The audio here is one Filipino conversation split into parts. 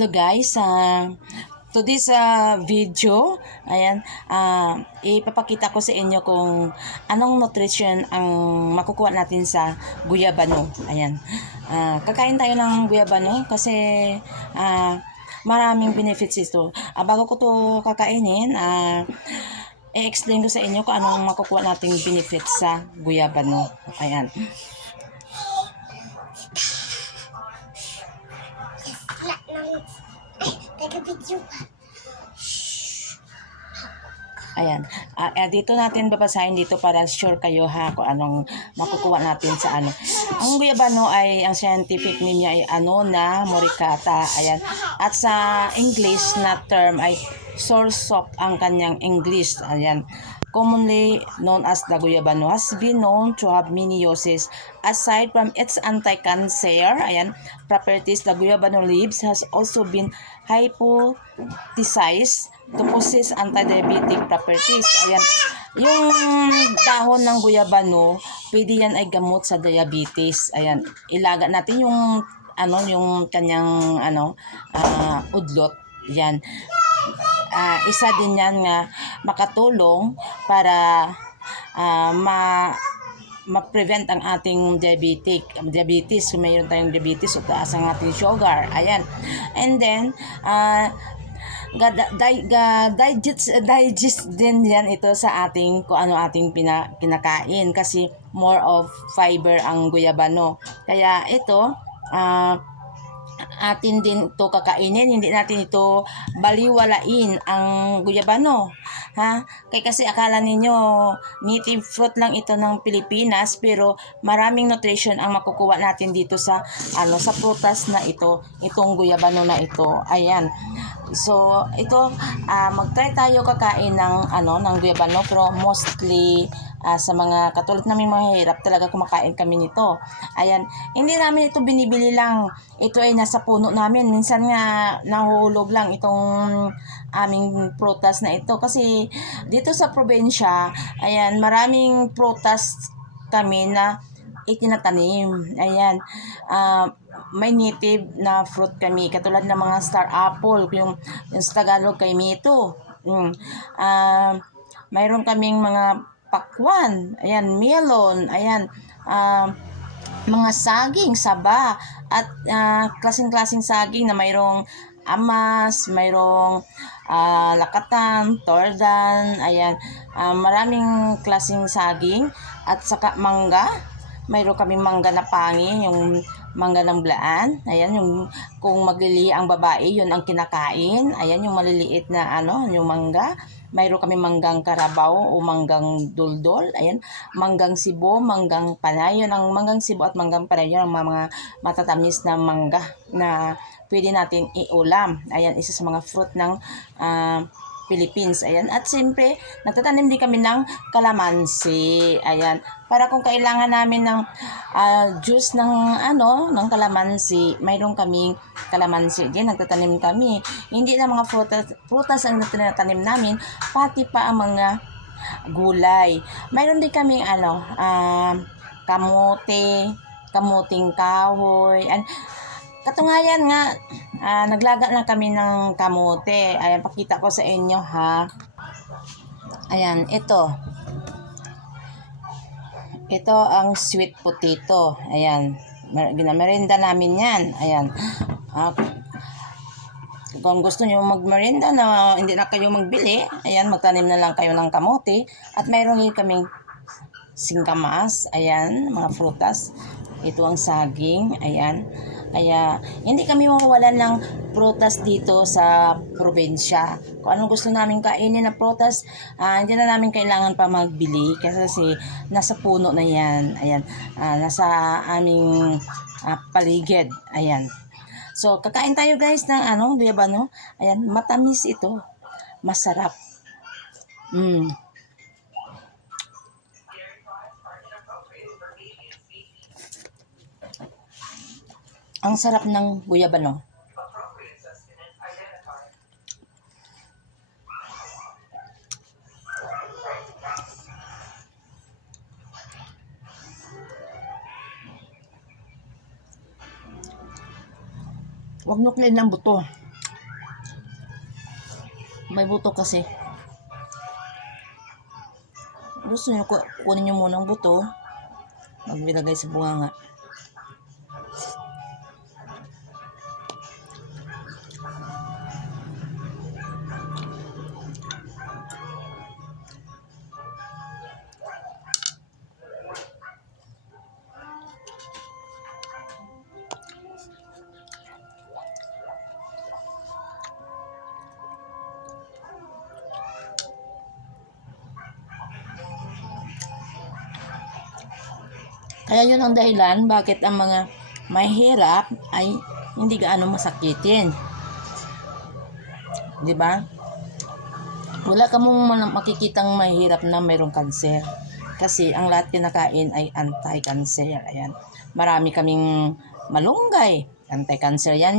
Hello guys, to this video, ayan, ipapakita ko sa inyo kung anong nutrition ang makukuha natin sa guyabano. Ayan, kakain tayo ng guyabano kasi maraming benefits ito. Bago ko to kakainin, i-explain ko sa inyo kung anong makukuha nating benefits sa guyabano. Ayan. Ayan. Dito natin babasahin dito para sure kayo ha kung anong makukuha natin sa ano. Ang guyabano ay ang scientific name niya ay Annona muricata. Ayan. At sa English na term ay soursop ang kanyang English. Ayan. Commonly known as the guyabano has been known to have many uses. Aside from its anti-cancer properties, the guyabano leaves has also been hypothesized to possess anti-diabetic properties. Ayan, yung dahon ng guyabano, pwede yan ay gamot sa diabetes. Ayan, ilaga natin yung yung kanyang udlot. Yan. Isa din yan nga makatulong para ma-prevent ang ating diabetes. Kung mayroon tayong diabetes o taas ang ating sugar. Ayan. And then, digest din yan ito sa ating kung ano ating pinakain kasi more of fiber ang guyabano. Kaya ito, atin din ito kakainin, hindi natin ito baliwalain ang guyabano. Kasi akala ninyo native fruit lang ito ng Pilipinas pero maraming nutrition ang makukuha natin dito sa sa prutas na ito, itong guyabano na ito. Ayan. So, ito mag-try tayo kakain ng ng guyabano pero mostly sa mga katulad namin mga hirap talaga kumakain kami nito. Ayan, hindi namin ito binibili lang. Ito ay nasa puno namin. Minsan nga nahulog lang itong aming prutas na ito kasi dito sa probinsya, ayan, maraming prutas kami na itinatanim. Ayan, may native na fruit kami katulad ng mga star apple, yung sa Tagalog kay mito. Mayroon kaming mga pakwan, ayan, melon, ayan, mga saging, saba, at klaseng-klaseng saging na mayroong amas, mayroong lakatan, tordan, ayan, maraming klaseng saging, at saka mangga. Mayroon kaming mangga na pangi, yung mangga ng blaan. Ayan, yung kung maglili ang babae, yun ang kinakain. Ayan, yung maliliit na yung mangga. Mayroon kami manggang karabaw o manggang duldol. Ayan, manggang sibo, manggang panay. Yun ang manggang sibo at manggang panay. Yun ang mga matatamis na mangga na pwede natin iulam. Ayan, isa sa mga fruit ng Philippines. Ayan. At siyempre, nagtatanim din kami ng kalamansi. Ayan. Para kung kailangan namin ng juice ng ng kalamansi, mayroon kaming kalamansi. Again, nagtatanim kami. Hindi na mga prutas ang tinatanim namin, pati pa ang mga gulay. Mayroon din kaming kamuting kahoy. Katunayan nga, naglaga na kami ng kamote. Ayan, pakita ko sa inyo ha. Ayan, ito. Ito ang sweet potato. Ayan, ginamerinda namin yan. Ayan. Kung gusto niyo magmerinda na hindi na kayo magbili, ayan, magtanim na lang kayo ng kamote. At mayroon din kaming singkamas. Ayan, mga frutas. Ito ang saging. Ayan. Kaya hindi kami mawawalan ng prutas dito sa probinsya. Kung anong gusto namin kainin na prutas, hindi na namin kailangan pa magbili kasi nasa puno na yan. Ayan, nasa aming paligid. Ayan. So, kakain tayo guys ng guyabano. Ayan, matamis ito. Masarap. Ang sarap ng guyabano. Huwag nuklein ng buto. May buto kasi. Gusto nyo kunin nyo muna ang buto. Maglagay sa bunganga. Kaya yun ang dahilan bakit ang mga mahirap ay hindi gaano masakitin. Di ba? Wala ka mong makikitang mahirap na mayroong kanser. Kasi ang lahat kinakain ay anti-cancer. Ayan. Marami kaming malunggay. Anti-cancer yan.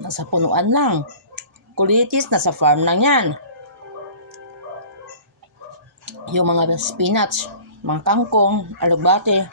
Nasa punuan lang. Kulitis, nasa farm lang yan. Yung mga spinach, mga kangkong, alugbate.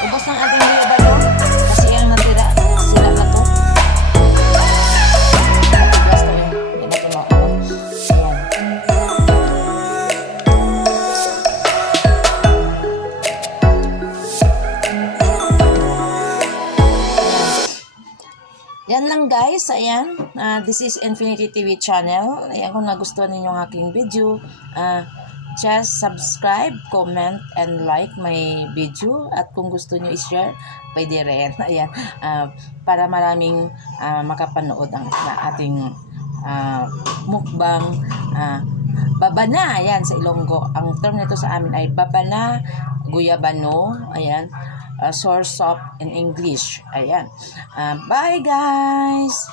Ubos ng ating guyabano kasi ang natira sila na to. Last to yun. Hindi natin maano. Ayan. Yan lang guys, ayan. This is Infinity TV channel. Ayan, kung nagustuhan ninyo ang aking video, just subscribe, comment, and like my video. At kung gusto nyo i-share, pwede rin. Ayan, para maraming makapanood ang ating mukbang babana. Ayan, sa Ilonggo. Ang term nito sa amin ay babana, guyabano. Ayan. Source of in English. Ayan. Bye guys!